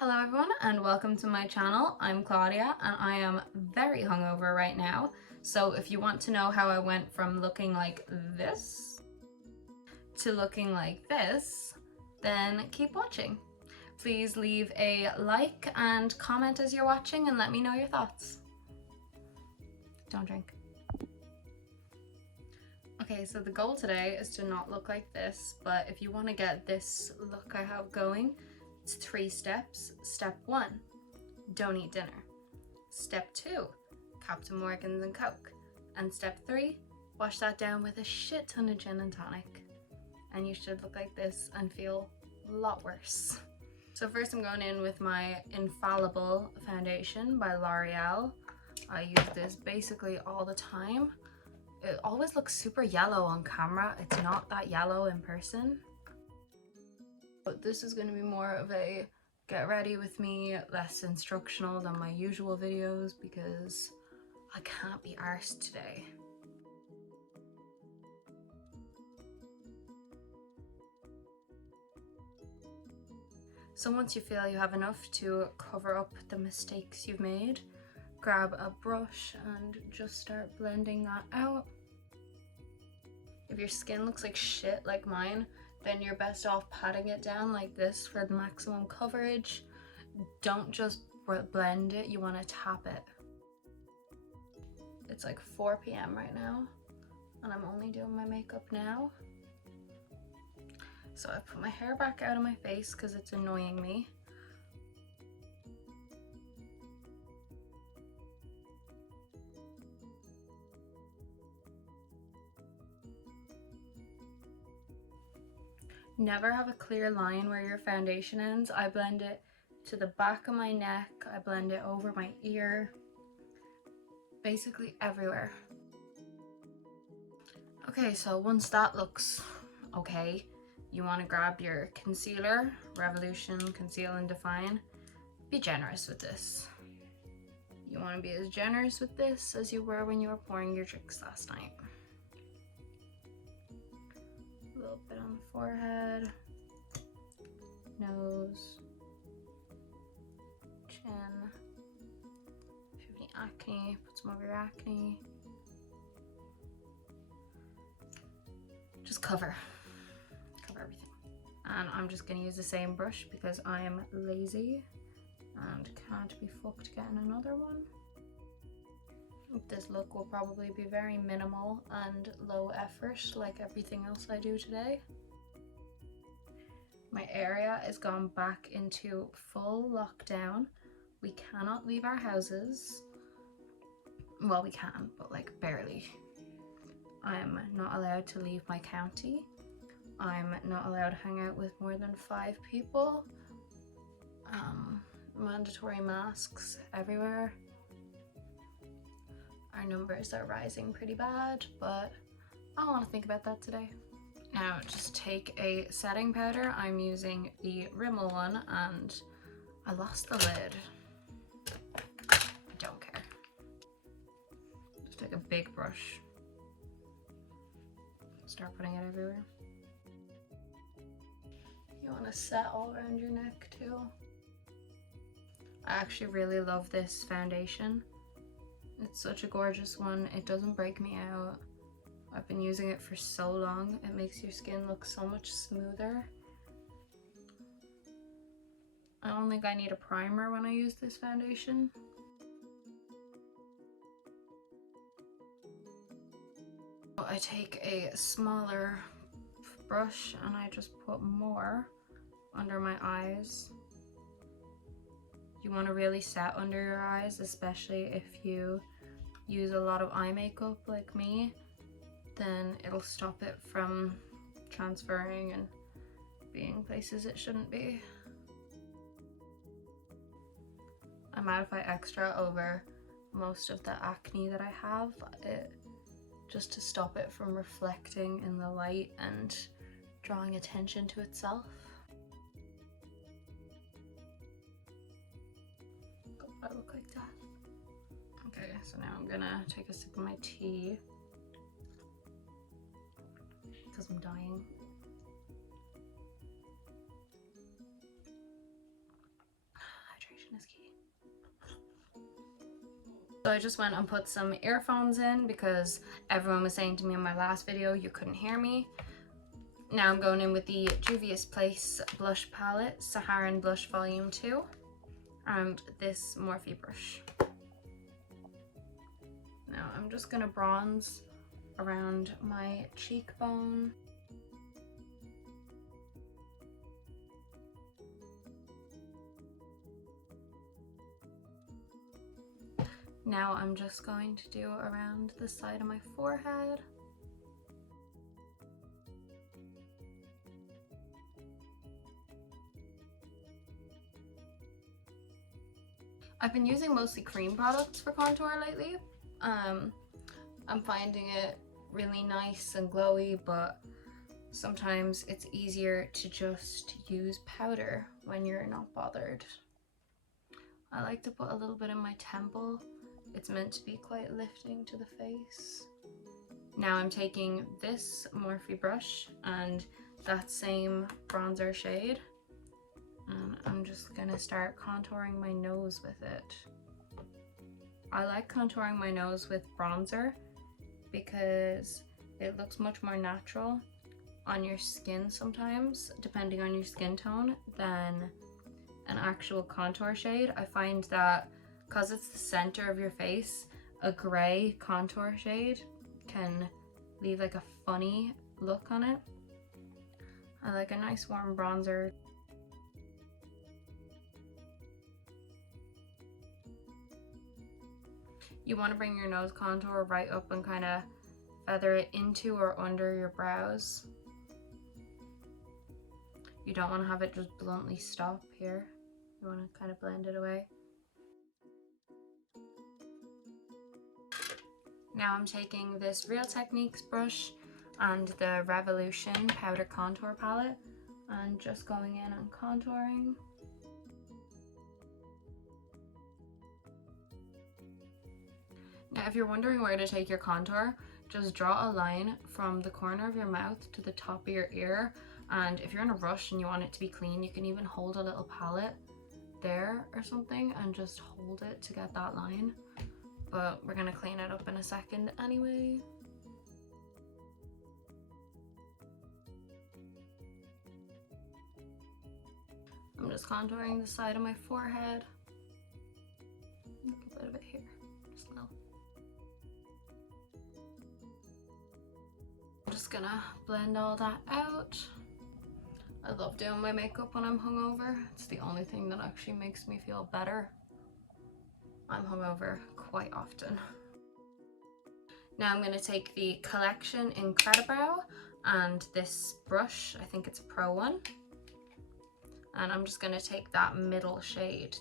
Hello everyone and welcome to my channel. I'm Claudia and I am very hungover right now. So if you want to know how I went from looking like this to looking like this, then keep watching. Please leave a like and comment as you're watching and let me know your thoughts. Don't drink. Okay, so the goal today is to not look like this, but if you want to get this look I have going, it's 3 steps. Step 1, don't eat dinner. Step 2, Captain Morgan's and Coke. And step 3, wash that down with a shit ton of gin and tonic. And you should look like this and feel a lot worse. So first I'm going in with my Infallible foundation by L'Oreal. I use this basically all the time. It always looks super yellow on camera. It's not that yellow in person. But this is going to be more of a get ready with me, less instructional than my usual videos because I can't be arsed today. So once you feel you have enough to cover up the mistakes you've made, grab a brush and just start blending that out. If your skin looks like shit like mine, then you're best off patting it down like this for the maximum coverage. Don't just blend it, you want to tap it. It's like 4 p.m. right now and I'm only doing my makeup now. So I put my hair back out of my face because it's annoying me. Never have a clear line where your foundation ends. I blend it to the back of my neck, I blend it over my ear, basically everywhere. Okay, so once that looks okay, you want to grab your concealer, Revolution Conceal and Define. Be generous with this. You want to be as generous with this as you were when you were pouring your drinks last night. A little bit on the forehead, nose, chin. If you have any acne, put some over your acne. Just cover everything. And I'm just gonna use the same brush because I am lazy and can't be fucked getting another one. This look will probably be very minimal and low effort like everything else I do today. My area is gone back into full lockdown. We cannot leave our houses. Well, we can, but like barely. I'm not allowed to leave my county. I'm not allowed to hang out with more than 5 people. Mandatory masks everywhere. Our numbers are rising pretty bad, but I don't want to think about that today. Now just take a setting powder. I'm using the Rimmel one and I lost the lid. I don't care. Just take a big brush. Start putting it everywhere. You want to set all around your neck too. I actually really love this foundation. It's such a gorgeous one. It doesn't break me out. I've been using it for so long. It makes your skin look so much smoother. I don't think I need a primer when I use this foundation. I take a smaller brush and I just put more under my eyes. You want to really set under your eyes, especially if you use a lot of eye makeup like me, then it'll stop it from transferring and being places it shouldn't be. I mattify extra over most of the acne that I have, just to stop it from reflecting in the light and drawing attention to itself. I look like that. Okay, so now I'm gonna take a sip of my tea because I'm dying. So I just went and put some earphones in because everyone was saying to me in my last video you couldn't hear me. Now I'm going in with the Juvias Place blush palette, Saharan Blush Volume 2, and this Morphe brush. Now I'm just gonna bronze around my cheekbone. Now I'm just going to do around the side of my forehead. I've been using mostly cream products for contour lately. I'm finding it really nice and glowy, but sometimes it's easier to just use powder when you're not bothered. I like to put a little bit in my temple. It's meant to be quite lifting to the face. Now I'm taking this Morphe brush and that same bronzer shade, and I'm just gonna start contouring my nose with it. I like contouring my nose with bronzer because it looks much more natural on your skin sometimes, depending on your skin tone, than an actual contour shade. I find that because it's the center of your face, a gray contour shade can leave like a funny look on it. I like a nice warm bronzer. You want to bring your nose contour right up and kind of feather it into or under your brows. You don't want to have it just bluntly stop here. You want to kind of blend it away. Now I'm taking this Real Techniques brush and the Revolution Powder Contour Palette and just going in and contouring. Now if you're wondering where to take your contour, just draw a line from the corner of your mouth to the top of your ear, and if you're in a rush and you want it to be clean, you can even hold a little palette there or something and just hold it to get that line. But we're gonna clean it up in a second anyway. I'm just contouring the side of my forehead. A bit of it here, just a little. I'm just gonna blend all that out. I love doing my makeup when I'm hungover. It's the only thing that actually makes me feel better. I'm hungover quite often. Now I'm going to take the Collection Incredibrow and this brush, I think it's a Pro one, and I'm just going to take that middle shade.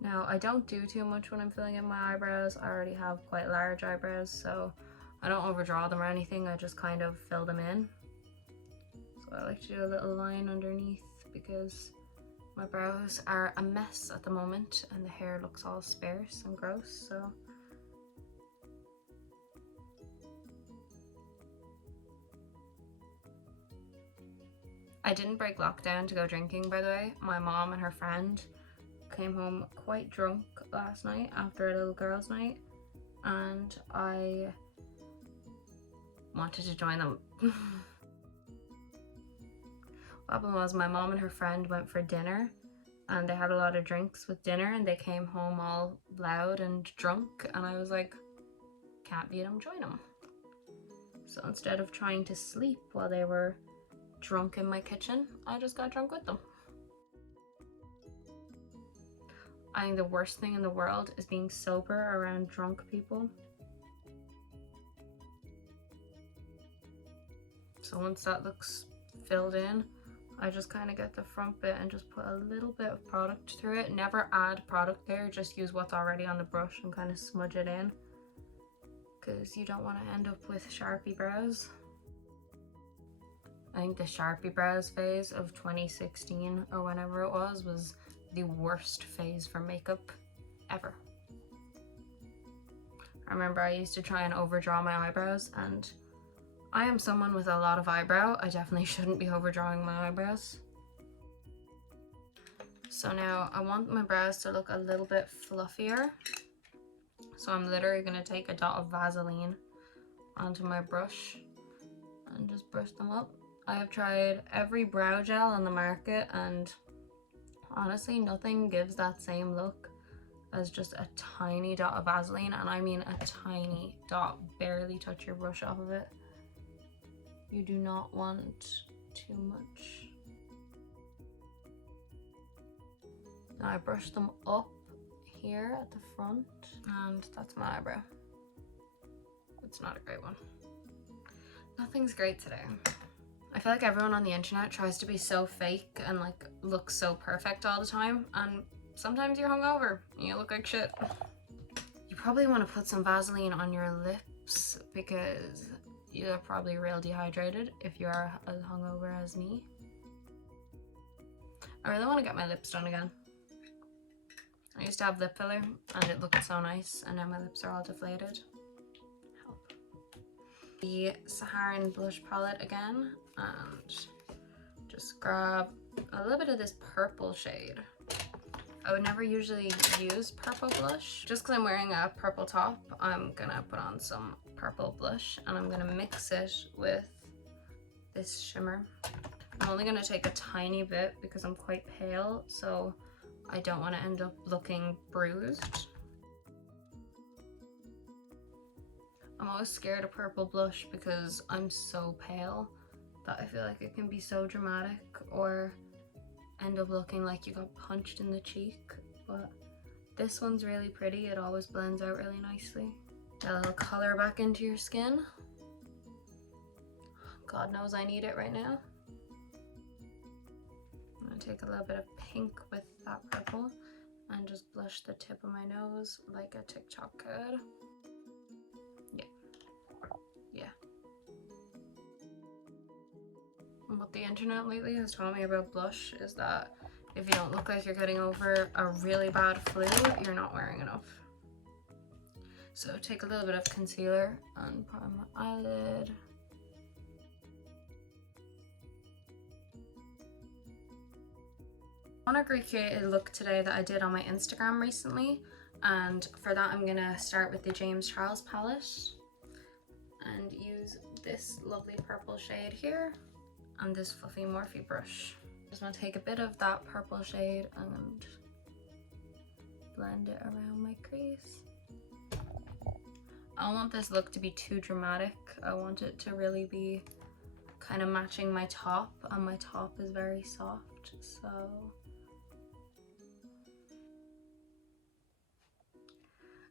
Now I don't do too much when I'm filling in my eyebrows. I already have quite large eyebrows, so I don't overdraw them or anything. I just kind of fill them in. So I like to do a little line underneath because my brows are a mess at the moment and the hair looks all sparse and gross, so. I didn't break lockdown to go drinking, by the way. My mom and her friend came home quite drunk last night after a little girls' night, and I wanted to join them. What happened was my mom and her friend went for dinner and they had a lot of drinks with dinner and they came home all loud and drunk, and I was like, can't beat them, join them. So instead of trying to sleep while they were drunk in my kitchen, I just got drunk with them. I think the worst thing in the world is being sober around drunk people. So once that looks filled in, I just kind of get the front bit and just put a little bit of product through it. Never add product there, just use what's already on the brush and kind of smudge it in, because you don't want to end up with Sharpie brows. I think the Sharpie brows phase of 2016 or whenever it was the worst phase for makeup ever. I remember I used to try and overdraw my eyebrows, and I am someone with a lot of eyebrow. I definitely shouldn't be overdrawing my eyebrows. So now I want my brows to look a little bit fluffier. So I'm literally going to take a dot of Vaseline onto my brush and just brush them up. I have tried every brow gel on the market and honestly nothing gives that same look as just a tiny dot of Vaseline, and I mean a tiny dot. Barely touch your brush off of it. You do not want too much. Now I brush them up here at the front, and that's my eyebrow. It's not a great one. Nothing's great today. I feel like everyone on the internet tries to be so fake and like look so perfect all the time, and sometimes you're hungover and you look like shit. You probably want to put some Vaseline on your lips because you're probably real dehydrated if you are as hungover as me. I really want to get my lips done again. I used to have lip filler and it looked so nice, and now my lips are all deflated. Help. The Saharan blush palette again, and just grab a little bit of this purple shade. I would never usually use purple blush. Just because I'm wearing a purple top, I'm gonna put on some purple blush and I'm gonna mix it with this shimmer. I'm only gonna take a tiny bit because I'm quite pale, so I don't want to end up looking bruised. I'm always scared of purple blush because I'm so pale that I feel like it can be so dramatic or end up looking like you got punched in the cheek, but this one's really pretty. It always blends out really nicely. Get a little color back into your skin. God knows I need it right now. I'm gonna take a little bit of pink with that purple and just blush the tip of my nose like a TikTok could. Yeah. And what the internet lately has told me about blush is that if you don't look like you're getting over a really bad flu, you're not wearing enough. So take a little bit of concealer and put on my eyelid. I want to recreate a look today that I did on my Instagram recently, and for that I'm gonna start with the James Charles palette and use this lovely purple shade here and this fluffy Morphe brush. Just want to take a bit of that purple shade and blend it around my crease. I don't want this look to be too dramatic. I want it to really be kind of matching my top, and my top is very soft, so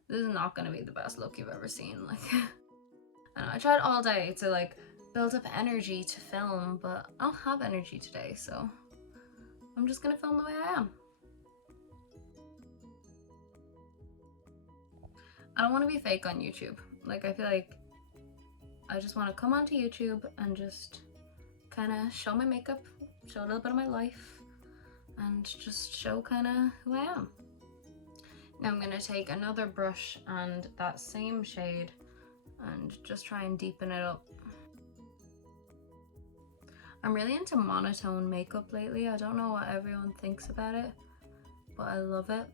this is not going to be the best look you've ever seen. Like, I tried all day to like build up energy to film, but I don't have energy today, so I'm just gonna film the way I am. I don't want to be fake on YouTube. Like, I feel like I just want to come onto YouTube and just kind of show my makeup, show a little bit of my life, and just show kind of who I am. Now I'm gonna take another brush and that same shade and just try and deepen it up. I'm really into monotone makeup lately. I don't know what everyone thinks about it, but I love it.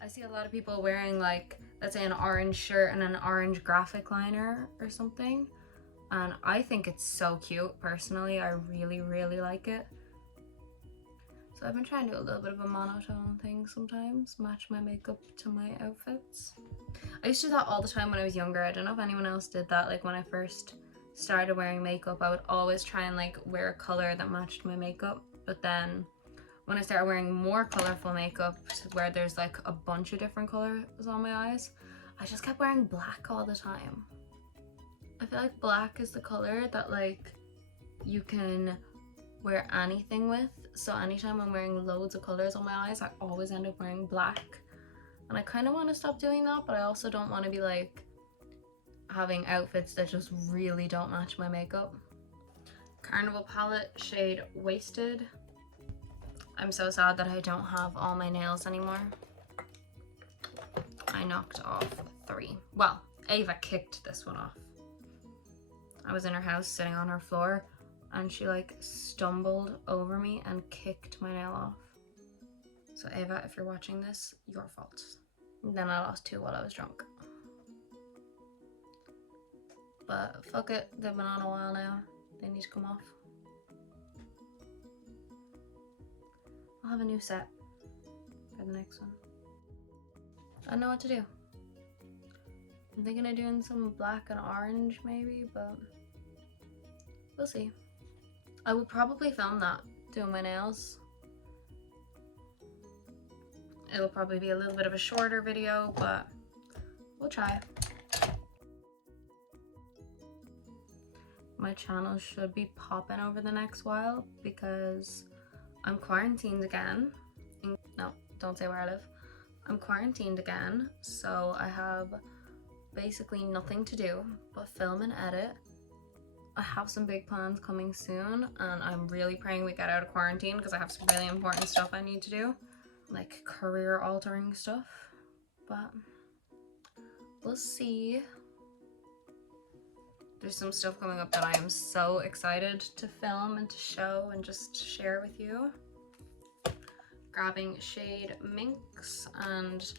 I see a lot of people wearing, like, let's say an orange shirt and an orange graphic liner or something, and I think it's so cute. Personally, I really, really like it. So I've been trying to do a little bit of a monotone thing sometimes, match my makeup to my outfits. I used to do that all the time when I was younger. I don't know if anyone else did that. Like, when I first started wearing makeup, I would always try and like wear a color that matched my makeup, but then when I started wearing more colorful makeup where there's like a bunch of different colors on my eyes, I just kept wearing black all the time. I feel like black is the color that like you can wear anything with, so anytime I'm wearing loads of colors on my eyes, I always end up wearing black, and I kind of want to stop doing that, but I also don't want to be like having outfits that just really don't match my makeup. Carnival palette, shade Wasted. I'm so sad that I don't have all my nails anymore. I knocked off 3. Well, Ava kicked this one off. I was in her house sitting on her floor and she like stumbled over me and kicked my nail off. So Ava, if you're watching this, your fault. And then I lost 2 while I was drunk. But fuck it, they've been on a while now. They need to come off. I'll have a new set for the next one. I don't know what to do. I'm thinking of doing some black and orange maybe, but we'll see. I will probably film that, doing my nails. It'll probably be a little bit of a shorter video, but we'll try. My channel should be popping over the next while because I'm quarantined again. No, don't say where I live. I'm quarantined again, so I have basically nothing to do but film and edit. I have some big plans coming soon, and I'm really praying we get out of quarantine because I have some really important stuff I need to do, like career altering stuff, but we'll see. There's some stuff coming up that I am so excited to film and to show and just share with you. Grabbing shade Minx, and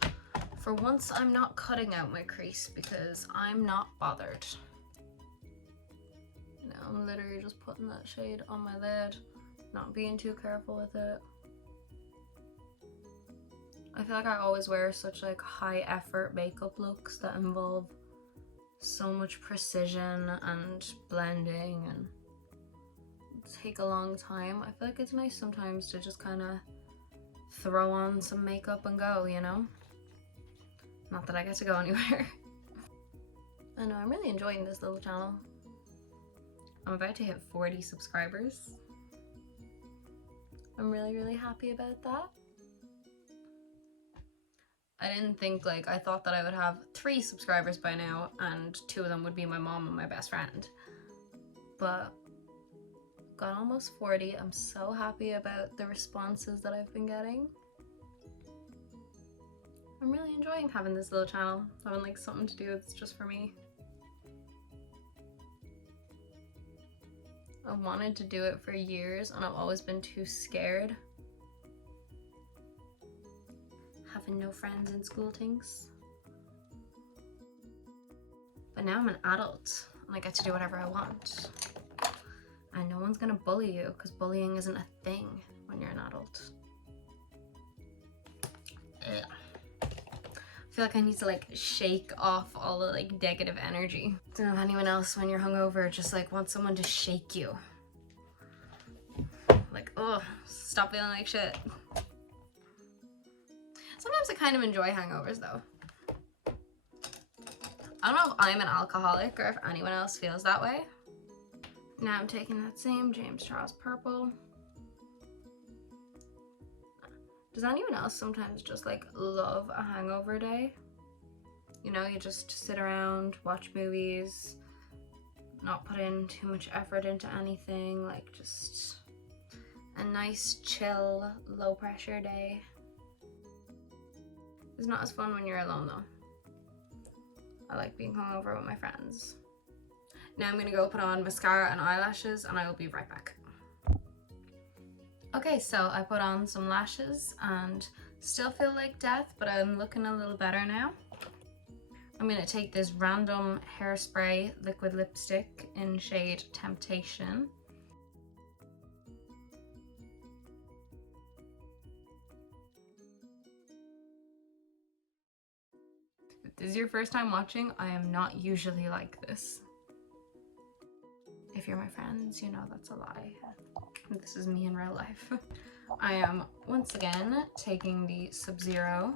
for once I'm not cutting out my crease because I'm not bothered. You know, I'm literally just putting that shade on my lid, not being too careful with it. I feel like I always wear such like high effort makeup looks that involve so much precision and blending and take a long time. I feel like it's nice sometimes to just kind of throw on some makeup and go, you know? Not that I get to go anywhere. I know, I'm really enjoying this little channel. I'm about to hit 40 subscribers. I'm really, really happy about that. I didn't think, like, I thought that I would have 3 subscribers by now, and 2 of them would be my mom and my best friend. But got almost 40. I'm so happy about the responses that I've been getting. I'm really enjoying having this little channel, having like something to do that's just for me. I wanted to do it for years and I've always been too scared. Having no friends in school things. But now I'm an adult and I get to do whatever I want. And no one's gonna bully you because bullying isn't a thing when you're an adult. Ugh. I feel like I need to like shake off all the like negative energy. I don't know if anyone else when you're hungover just like wants someone to shake you. Like, oh, stop feeling like shit. Sometimes I kind of enjoy hangovers though. I don't know if I'm an alcoholic or if anyone else feels that way. Now I'm taking that same James Charles purple. Does anyone else sometimes just like love a hangover day? You know, you just sit around, watch movies, not put in too much effort into anything, like just a nice, chill, low pressure day. It's not as fun when you're alone though. I like being hungover with my friends. Now I'm gonna go put on mascara and eyelashes and I will be right back. Okay, so I put on some lashes and still feel like death, but I'm looking a little better now. I'm gonna take this random Hairspray liquid lipstick in shade Temptation. If this is your first time watching, I am not usually like this. If you're my friends, you know that's a lie. This is me in real life. I am once again taking the Subzero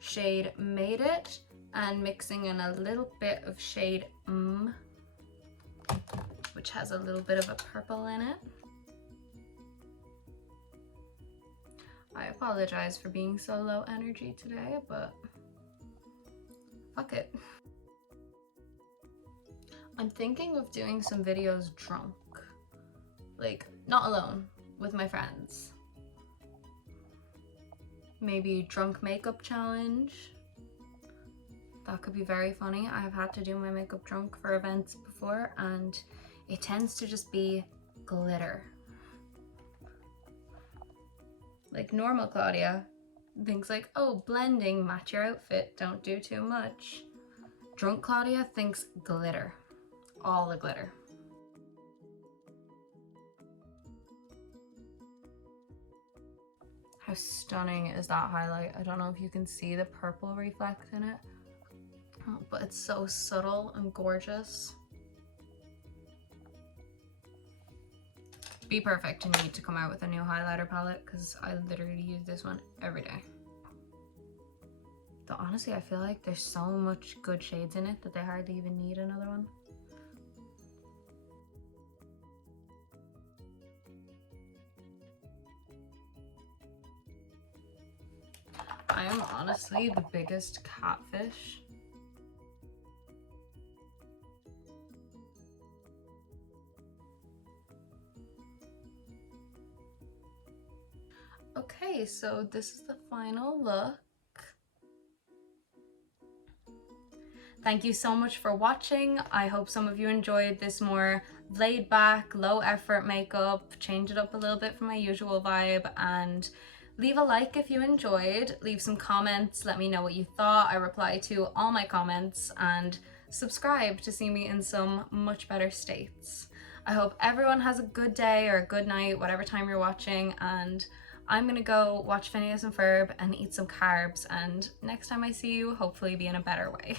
shade Made It and mixing in a little bit of shade which has a little bit of a purple in it. I apologize for being so low energy today, but fuck it. I'm thinking of doing some videos drunk. Like, not alone, with my friends. Maybe drunk makeup challenge. That could be very funny. I have had to do my makeup drunk for events before and it tends to just be glitter. Like normal Claudia Things like, oh, blending, match your outfit, don't do too much. Drunk Claudia thinks glitter, all the glitter. How stunning is that highlight? I don't know if you can see the purple reflect in it, but it's so subtle and gorgeous. Bperfect need to come out with a new highlighter palette because I literally use this one every day. Though honestly, I feel like there's so much good shades in it that they hardly even need another one. I am honestly the biggest catfish. Okay, so this is the final look. Thank you so much for watching. I hope some of you enjoyed this more laid back, low effort makeup, change it up a little bit from my usual vibe, and leave a like if you enjoyed, leave some comments, let me know what you thought. I reply to all my comments, and subscribe to see me in some much better states. I hope everyone has a good day or a good night, whatever time you're watching, and I'm gonna go watch Phineas and Ferb and eat some carbs, and next time I see you, hopefully be in a better way.